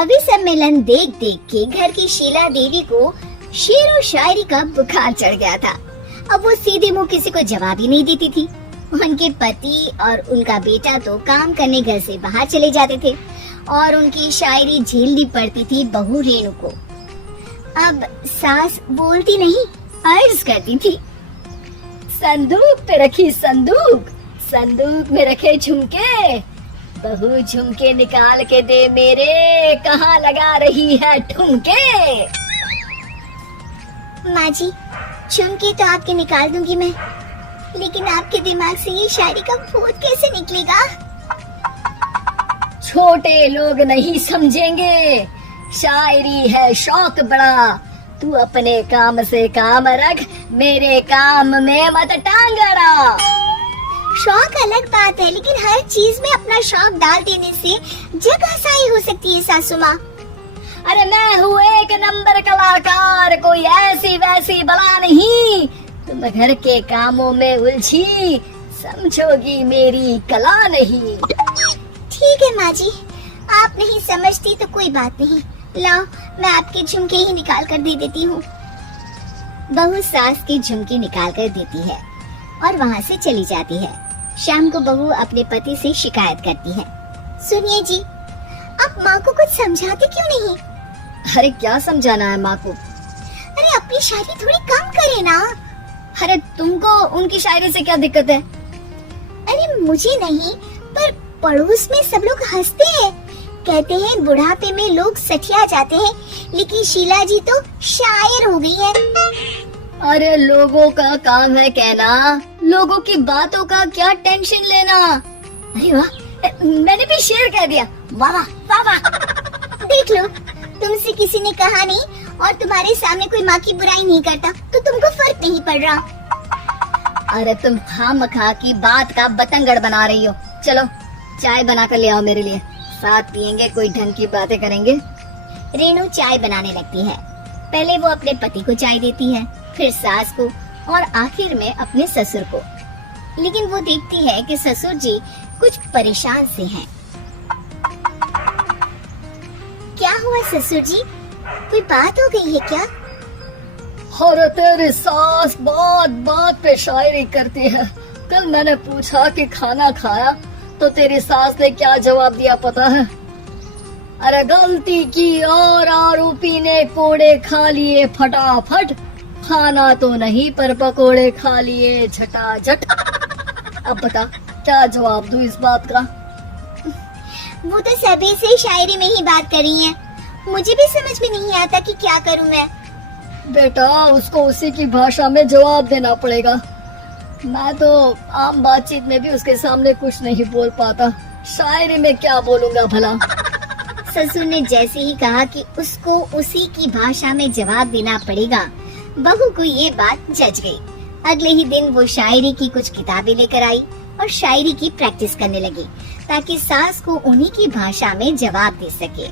कवि सम्मेलन देख देख के घर की शीला देवी को शेर और शायरी का बुखार चढ़ गया था। अब वो सीधे मुंह किसी को जवाब ही नहीं देती थी। उनके पति और उनका बेटा तो काम करने घर से बाहर चले जाते थे और उनकी शायरी झेलनी पड़ती थी बहू रेणु को। अब सास बोलती नहीं, अर्ज करती थी, संदूक पे रखी संदूक, संदूक में रखे झुमके, बहू झुमके निकाल के दे मेरे, कहाँ लगा रही है ठुमके। माँ जी, झुमके तो आपके निकाल दूंगी मैं, लेकिन आपके दिमाग से ये शायरी का भूत कैसे निकलेगा? छोटे लोग नहीं समझेंगे, शायरी है शौक बड़ा, तू अपने काम से काम रख, मेरे काम में मत टांग अड़ा। शौक अलग बात है, लेकिन हर चीज में अपना शौक डाल देने से जगह साई हो सकती है सासू माँ। अरे मैं हूँ एक नंबर कलाकार, कोई ऐसी वैसी बला नहीं, तुम घर के कामों में उलझी, समझोगी मेरी कला नहीं। ठीक है माँ जी, आप नहीं समझती तो कोई बात नहीं, लाओ मैं आपके झुमके ही निकाल कर दे देती हूँ। बहू सास के झुमके निकाल कर देती है और वहाँ से चली जाती है। शाम को बहू अपने पति से शिकायत करती है, सुनिए जी, आप माँ को कुछ समझाते क्यों नहीं? अरे क्या समझाना है माँ को? अरे अपनी शायरी थोड़ी कम करे ना। अरे तुमको उनकी शायरी से क्या दिक्कत है? अरे मुझे नहीं, पर पड़ोस में सब लोग हंसते हैं, कहते हैं बुढ़ापे में लोग सठिया जाते हैं, लेकिन शीला जी तो शायर हो गई है। अरे लोगों का काम है कहना, लोगों की बातों का क्या टेंशन लेना। अरे वाह, मैंने भी शेर कह दिया, वाह वाह वाह। देख लो, तुमसे किसी ने कहा नहीं और तुम्हारे सामने कोई माँ की बुराई नहीं करता तो तुमको फर्क नहीं पड़ रहा। अरे तुम खामखा की बात का बतंगड़ बना रही हो। चलो चाय बना कर ले आओ मेरे लिए, साथ पियेंगे, कोई ढंग की बातें करेंगे। रेणु चाय बनाने लगती है। पहले वो अपने पति को चाय देती है, फिर सास को और आखिर में अपने ससुर को। लेकिन वो देखती है कि ससुर जी कुछ परेशान से हैं। क्या हुआ ससुर जी, कोई बात हो गई है क्या? अरे तेरी सास बात बात पे शायरी करती है। कल मैंने पूछा कि खाना खाया तो तेरी सास ने क्या जवाब दिया पता है? अरे गलती की और आरोपी ने कोड़े खा लिए फटाफट, खाना तो नहीं पर पकोड़े खा लिए झटाझट। अब बता क्या जवाब दूं इस बात का? वो तो सभी से शायरी में ही बात कर रही है, मुझे भी समझ में नहीं आता कि क्या करूं मैं। बेटा उसको उसी की भाषा में जवाब देना पड़ेगा, मैं तो आम बातचीत में भी उसके सामने कुछ नहीं बोल पाता, शायरी में क्या बोलूंगा भला। ससुर ने जैसे ही कहा कि उसको उसी की भाषा में जवाब देना पड़ेगा, बहू को ये बात जच गई। अगले ही दिन वो शायरी की कुछ किताबें लेकर आई और शायरी की प्रैक्टिस करने लगी ताकि सास को उन्हीं की भाषा में जवाब दे सके।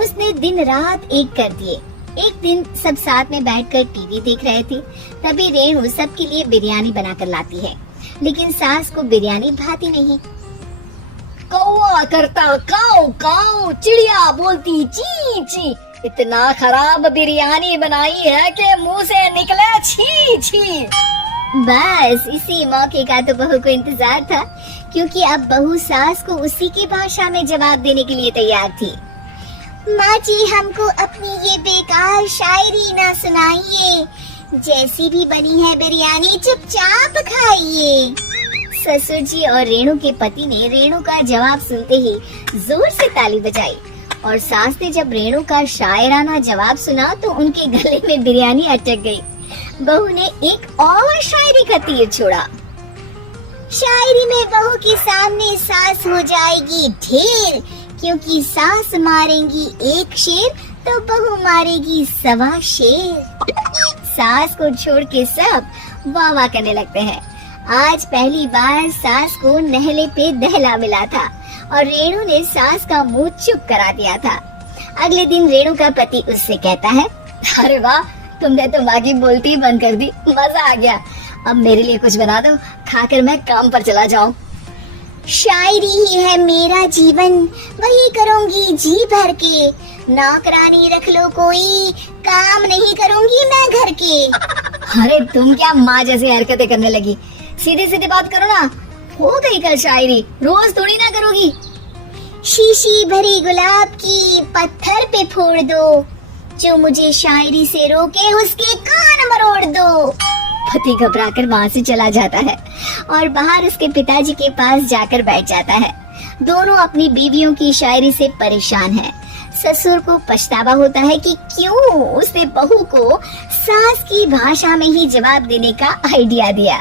उसने दिन रात एक कर दिए। एक दिन सब साथ में बैठकर टीवी देख रहे थे, तभी रेणु सबके लिए बिरयानी बनाकर लाती है, लेकिन सास को बिरयानी भाती नहीं। कौवा करता काऊ काऊ, चिड़िया बोलती ची ची, इतना खराब बिरयानी बनाई है कि मुंह से निकले छी छी। बस इसी मौके का तो बहू को इंतजार था, क्योंकि अब बहू सास को उसी की भाषा में जवाब देने के लिए तैयार थी। माँ जी हमको अपनी ये बेकार शायरी ना सुनाइए, जैसी भी बनी है बिरयानी चुपचाप खाइए। ससुर जी और रेणु के पति ने रेणु का जवाब सुनते ही जोर से ताली बजाई और सास ने जब रेणु का शायराना जवाब सुना तो उनके गले में बिरयानी अटक गई। बहू ने एक और शायरी का तीर छोड़ा। शायरी में बहू के सामने सास हो जाएगी ढेर, क्योंकि सास मारेंगी एक शेर तो बहू मारेगी 1.25 शेर। सास को छोड़ के सब वाह वाह करने लगते हैं। आज पहली बार सास को नहले पे दहला मिला था और रेणु ने सास का मुंह चुप करा दिया था। अगले दिन रेणु का पति उससे कहता है, अरे वाह तुमने तो माँ की बोलती बंद कर दी, मजा आ गया। अब मेरे लिए कुछ बना दो, खाकर मैं काम पर चला जाऊं। शायरी ही है मेरा जीवन, वही करूंगी जी भर के। नौकरानी रख लो कोई, काम नहीं करूंगी मैं घर के। अरे तुम क्या माँ जैसी हरकतें करने लगी, सीधी सीधी बात करो ना। हो गई कल शायरी, रोज थोड़ी ना करोगी। शीशी भरी गुलाब की पत्थर पे फोड़ दो, जो मुझे शायरी से रोके उसके कान मरोड़ दो। पति घबराकर वहाँ से चला जाता है और बाहर उसके पिताजी के पास जाकर बैठ जाता है। दोनों अपनी बीवियों की शायरी से परेशान हैं। ससुर को पछतावा होता है कि क्यों उसने बहू को सास की भाषा में ही जवाब देने का आइडिया दिया।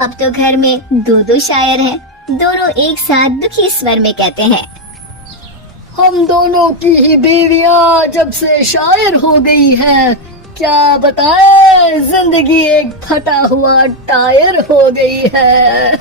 अब तो घर में दो दो शायर हैं। दोनों एक साथ दुखी स्वर में कहते हैं, हम दोनों की ही बीवियां जब से शायर हो गई हैं, क्या बताएं जिंदगी एक फटा हुआ टायर हो गई है।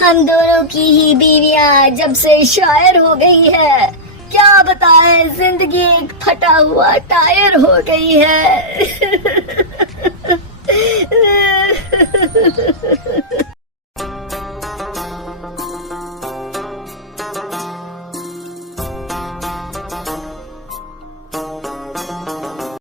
हम दोनों की ही बीवियां जब से शायर हो गई है, क्या बताएं जिंदगी एक फटा हुआ टायर हो गई है।